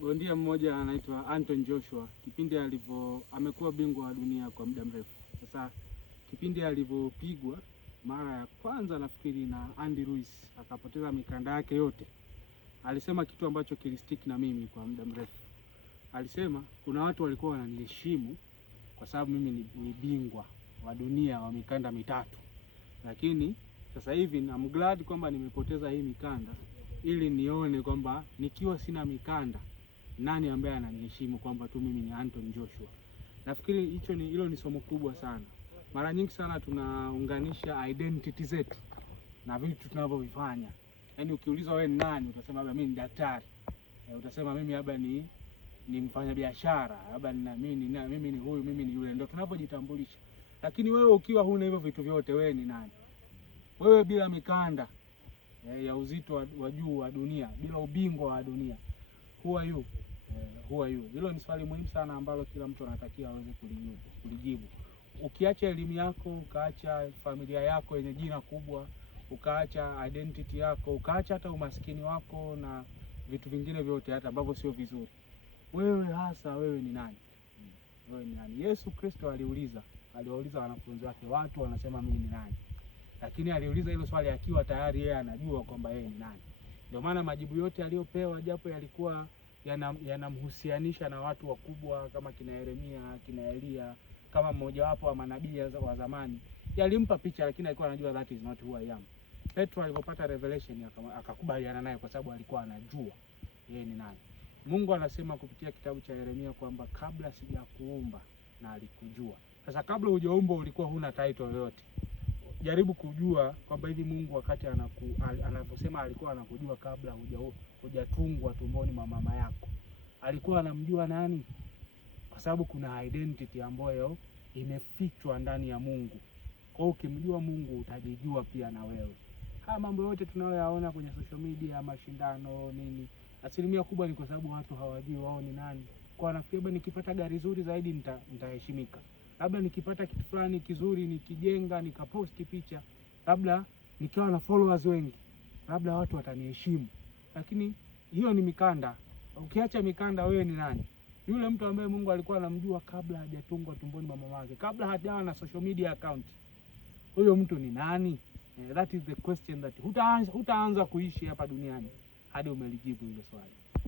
Bondia mmoja anaitwa Anthony Joshua, kipindi amekuwa bingwa wa dunia kwa muda mrefu. Sasa kipindi alivyopigwa mara ya kwanza nafikiri na Andy Ruiz akapoteza mikanda yake yote, alisema kitu ambacho kilistiki na mimi kwa muda mrefu. Alisema kuna watu walikuwa wananiheshimu kwa sababu mimi ni bingwa wa dunia wa mikanda mitatu, lakini sasa hivi I'm glad kwamba nimepoteza hii mikanda ili nione kwamba nikiwa sina mikanda nani ambaye ananiheshimu kwamba tu mimi ni Anthony Joshua. Nafikiri hilo ni somo kubwa sana. Mara nyingi sana tunaunganisha identity zetu na vitu tunavyovifanya. Yaani ukiulizwa wewe ni nani, utasema labda mimi ni daktari. Utasema mimi labda ni mfanyabiashara, labda mimi ni huyu, mimi ni yule. Ndio tunavyojitambulisha. Lakini wewe ukiwa huna hivyo vitu vyote, wewe ni nani? Wewe bila mikanda ya uzito wa juu wa dunia, bila ubingwa wa dunia, who are you? Hilo ni swali muhimu sana ambalo kila mtu anatakiwa aweze kulijibu. Ukiacha elimu yako, ukaacha familia yako yenye jina kubwa, ukaacha identity yako, ukaacha hata umaskini wako na vitu vingine vyote hata ambavyo sio vizuri, wewe ni nani? Wewe ni nani? Yesu Kristo aliwauliza wanafunzi wake, watu wanasema mimi ni nani? Lakini aliuliza hilo swali akiwa tayari yeye anajua kwamba yeye ni nani. Ndio maana majibu yote aliyopewa, japo yalikuwa yanamhusianisha na watu wakubwa kama kina Yeremia, kina Elia, kama mmoja wapo wa manabii wa zamani, yalimpa picha, lakini alikuwa anajua that is not who I am. Petro alipopata revelation akakubaliana naye kwa sababu alikuwa anajua yeye ni nani. Mungu anasema kupitia kitabu cha Yeremia kwamba kabla sijakuumba na alikujua. Sasa kabla hujaumba ulikuwa huna title yoyote. Jaribu kujua kwamba hivi Mungu wakati anaposema alikuwa anakujua kabla hujatungwa tumboni mwa mama yako, alikuwa anamjua nani? Kwa sababu kuna identity ambayo imefichwa ndani ya Mungu. Kwa hiyo ukimjua Mungu utajijua pia na wewe. Haya mambo yote tunayoyaona kwenye social media, mashindano nini, asilimia kubwa ni kwa sababu watu hawajui wao ni nani. Kwa nafikiri nikipata gari zuri zaidi nitaheshimika. Labda nikipata kitu fulani kizuri, nikijenga, nikaposti picha, labda nikawa na followers wengi, labda watu wataniheshimu. Lakini hiyo ni mikanda. Ukiacha mikanda, wewe ni nani? Yule mtu ambaye Mungu alikuwa anamjua kabla hajatungwa tumboni mwa mama yake, kabla hajawa na social media account. Huyo mtu ni nani? That is the question that hutaanza kuishi hapa duniani hadi umelijibu hilo swali.